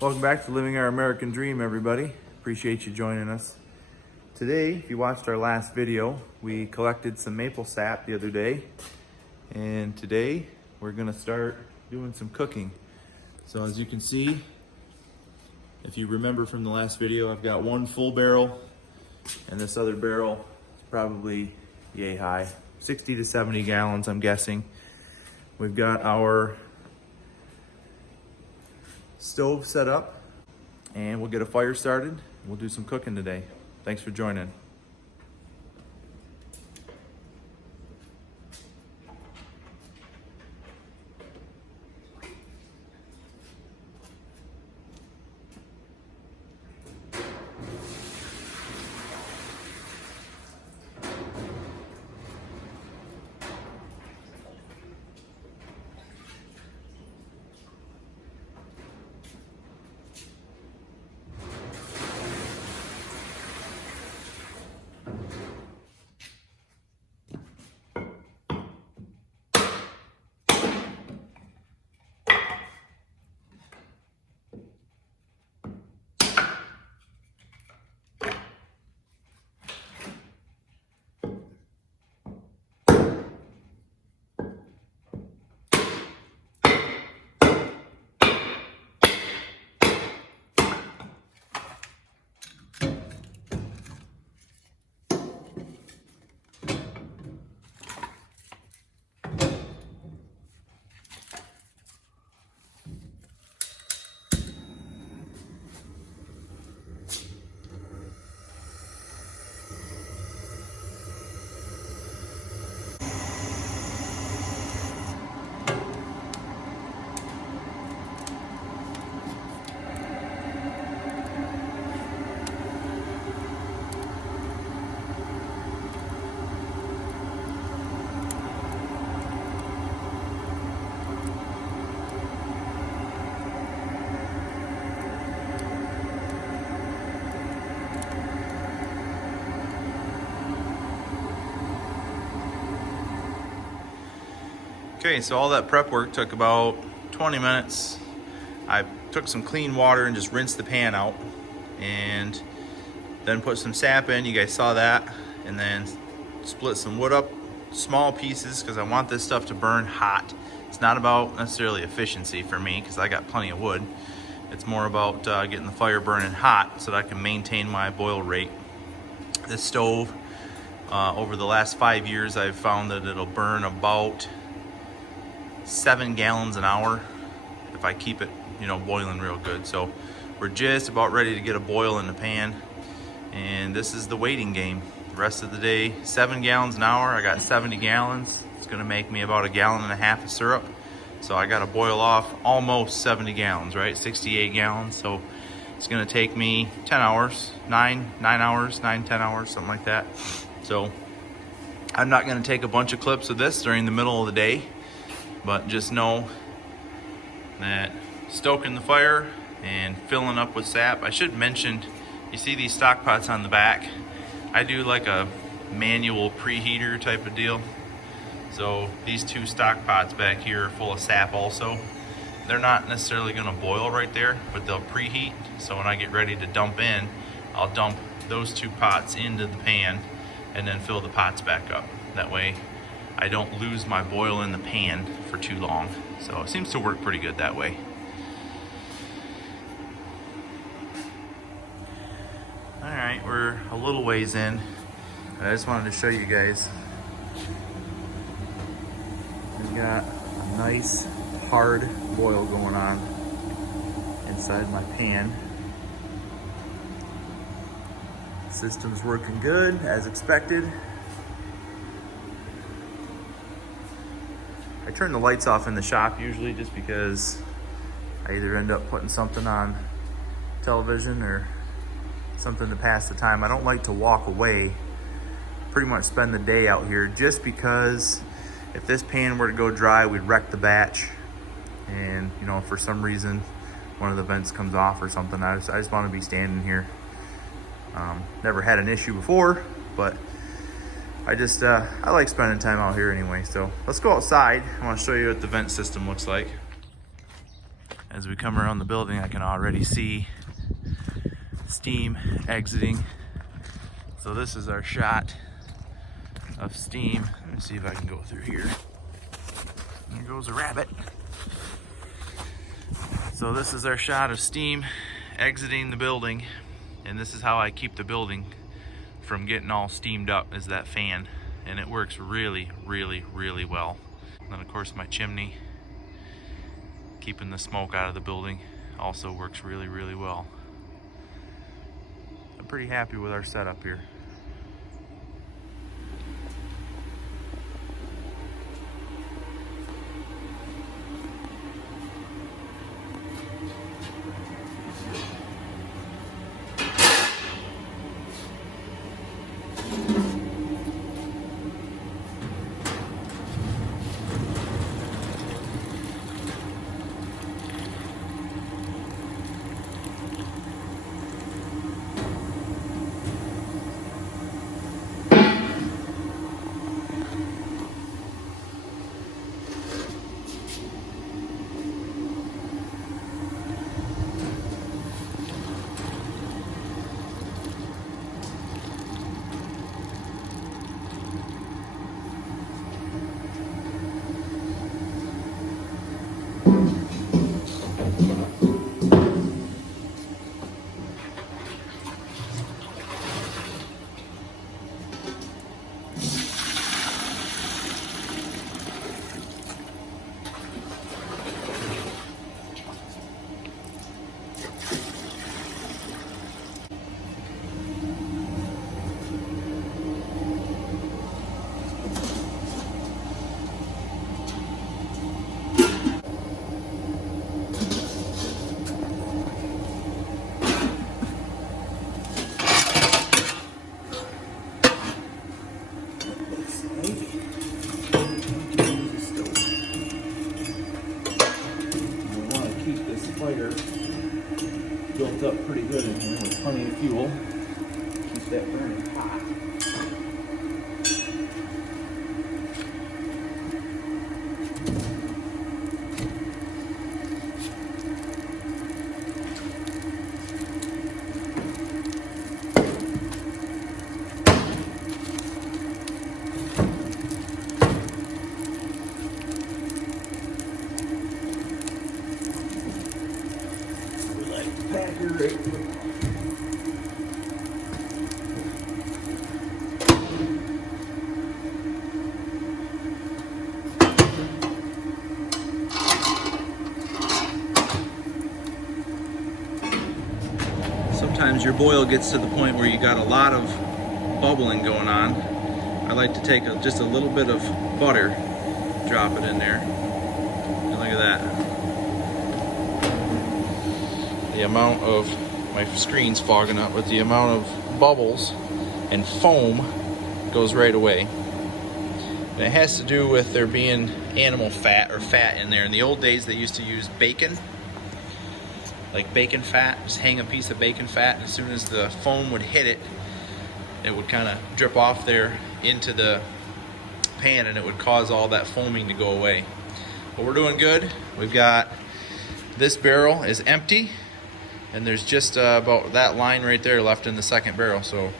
Welcome back to Living Our American Dream, everybody. Appreciate you joining us. Today, if you watched our last video, we collected some maple sap the other day. And today, we're gonna start doing some cooking. So as you can see, if you remember from the last video, I've got one full barrel, and this other barrel is probably yay high, 60 to 70 gallons, I'm guessing. We've got our stove set up, and we'll get a fire started. We'll do some cooking today. Thanks for joining. Okay, so all that prep work took about 20 minutes. I took some clean water and just rinsed the pan out, and then put some sap in. You guys saw that. And then split some wood up small pieces because I want this stuff to burn hot. It's not about necessarily efficiency for me because I got plenty of wood. It's more about getting the fire burning hot so that I can maintain my boil rate. This stove, over the last 5 years, I've found that it'll burn about 7 gallons an hour if I keep it, boiling real good. So we're just about ready to get a boil in the pan, and this is the waiting game. The rest of the day, 7 gallons an hour. I got 70 gallons. It's gonna make me about 1.5 gallons of syrup. So I gotta boil off almost 70 gallons, right? 68 gallons. So it's gonna take me 10 hours, 10 hours, something like that. So I'm not gonna take a bunch of clips of this during the middle of the day, but just know that stoking the fire and filling up with sap. I should mention, you see these stock pots on the back? I do like a manual preheater type of deal. So these two stock pots back here are full of sap also. They're not necessarily gonna boil right there, but they'll preheat. So when I get ready to dump in, I'll dump those two pots into the pan and then fill the pots back up. That way I don't lose my boil in the pan for too long. So it seems to work pretty good that way. All right, we're a little ways in. I just wanted to show you guys. We've got a nice hard boil going on inside my pan. System's working good as expected. I turn the lights off in the shop usually just because I either end up putting something on television or something to pass the time. I don't like to walk away, pretty much spend the day out here, just because if this pan were to go dry, we'd wreck the batch. And if for some reason one of the vents comes off or something, I just want to be standing here. Never had an issue before, but I like spending time out here anyway. So let's go outside. I want to show you what the vent system looks like. As we come around the building, I can already see steam exiting. So this is our shot of steam. Let me see if I can go through here. There goes a rabbit. So this is our shot of steam exiting the building, and this is how I keep the building from getting all steamed up, is that fan, and it works really, really, really well. And then of course my chimney, keeping the smoke out of the building, also works really, really well. I'm pretty happy with our setup here. Fire built up pretty good in here with plenty of fuel. Keep that burning hot. Sometimes your boil gets to the point where you got a lot of bubbling going on. I like to take just a little bit of butter, drop it in there, and look at that. The amount of, my screen's fogging up, but the amount of bubbles and foam goes right away. And it has to do with there being animal fat or fat in there. In the old days, they used to use bacon, like bacon fat. Just hang a piece of bacon fat, and as soon as the foam would hit it, it would kind of drip off there into the pan, and it would cause all that foaming to go away. But we're doing good. We've got, this barrel is empty, and there's just about that line right there left in the second barrel. So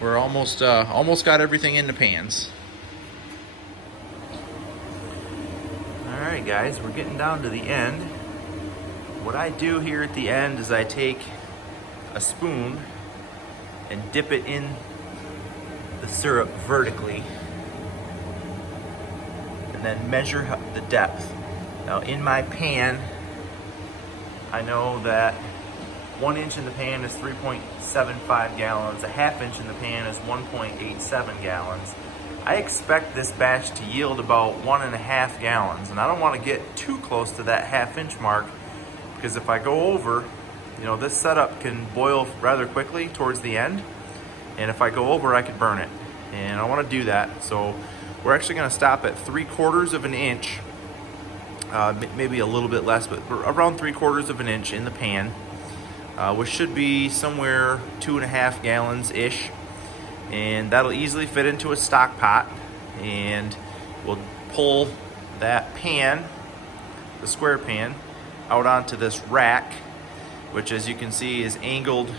we're almost got everything in the pans. All right, guys, we're getting down to the end. What I do here at the end is I take a spoon and dip it in the syrup vertically, and then measure the depth. Now in my pan, I know that 1 inch in the pan is 3.75 gallons, a half inch in the pan is 1.87 gallons. I expect this batch to yield about 1.5 gallons, and I don't want to get too close to that half-inch mark, because if I go over, you know, this setup can boil rather quickly towards the end, and if I go over, I could burn it, and I want to do that. So we're actually going to stop at 3/4 of an inch, maybe a little bit less, but around 3/4 of an inch in the pan, which should be somewhere 2.5 gallons ish. And that'll easily fit into a stock pot, and we'll pull that pan, the square pan, out onto this rack, which as you can see is angled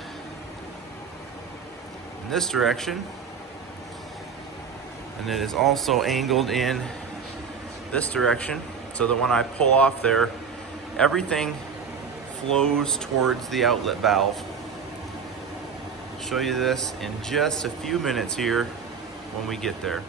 in this direction. And it is also angled in this direction, so that when I pull off there, everything flows towards the outlet valve. I'll show you this in just a few minutes here when we get there.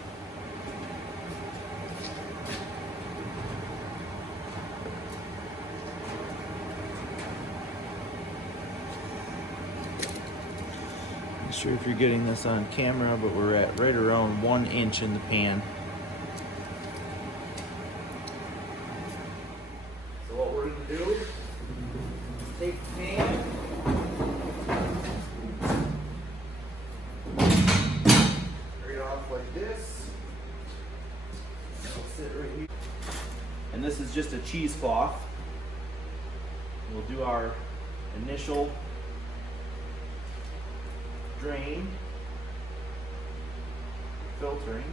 Not sure if you're getting this on camera, but we're at right around 1 inch in the pan. So what we're going to do is take the pan, carry it off like this. It'll sit right here. And this is just a cheesecloth. We'll do our initial drain, filtering.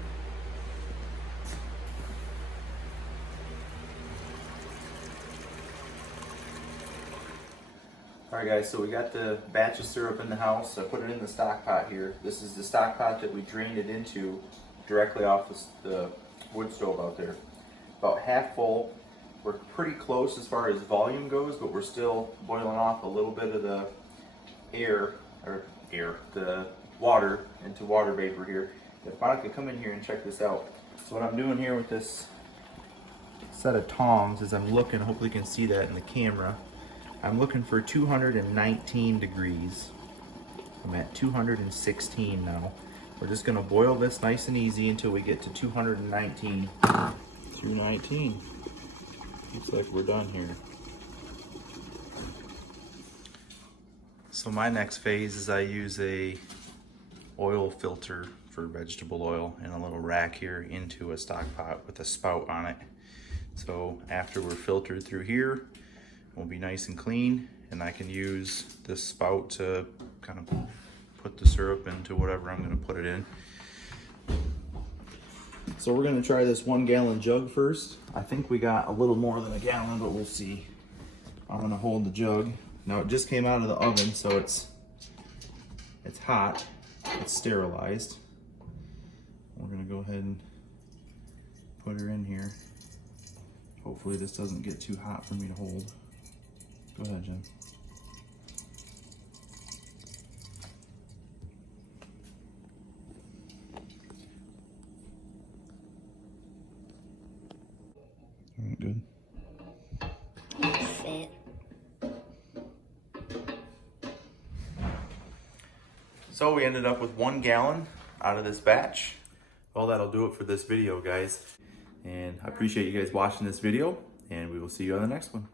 Alright guys, so we got the batch of syrup in the house. I put it in the stock pot here. This is the stock pot that we drained it into directly off the wood stove out there. About half full. We're pretty close as far as volume goes, but we're still boiling off a little bit of the the water into water vapor here. If Monica, come in here and check this out. So what I'm doing here with this set of tongs is I'm looking, hopefully you can see that in the camera, I'm looking for 219 degrees. I'm at 216 now. We're just gonna boil this nice and easy until we get to 219. 219. Looks like we're done here. So my next phase is I use a oil filter for vegetable oil in a little rack here into a stock pot with a spout on it. So after we're filtered through here, we'll be nice and clean, and I can use this spout to kind of put the syrup into whatever I'm going to put it in. So we're going to try this 1 gallon jug first. I think we got a little more than a gallon, but we'll see. I'm going to hold the jug. Now it just came out of the oven, so it's hot. It's sterilized. We're going to go ahead and put her in here. Hopefully this doesn't get too hot for me to hold. Go ahead, Jen. All right, good. Fit. So we ended up with 1 gallon out of this batch. Well, that'll do it for this video, guys. And I appreciate you guys watching this video, and we will see you on the next one.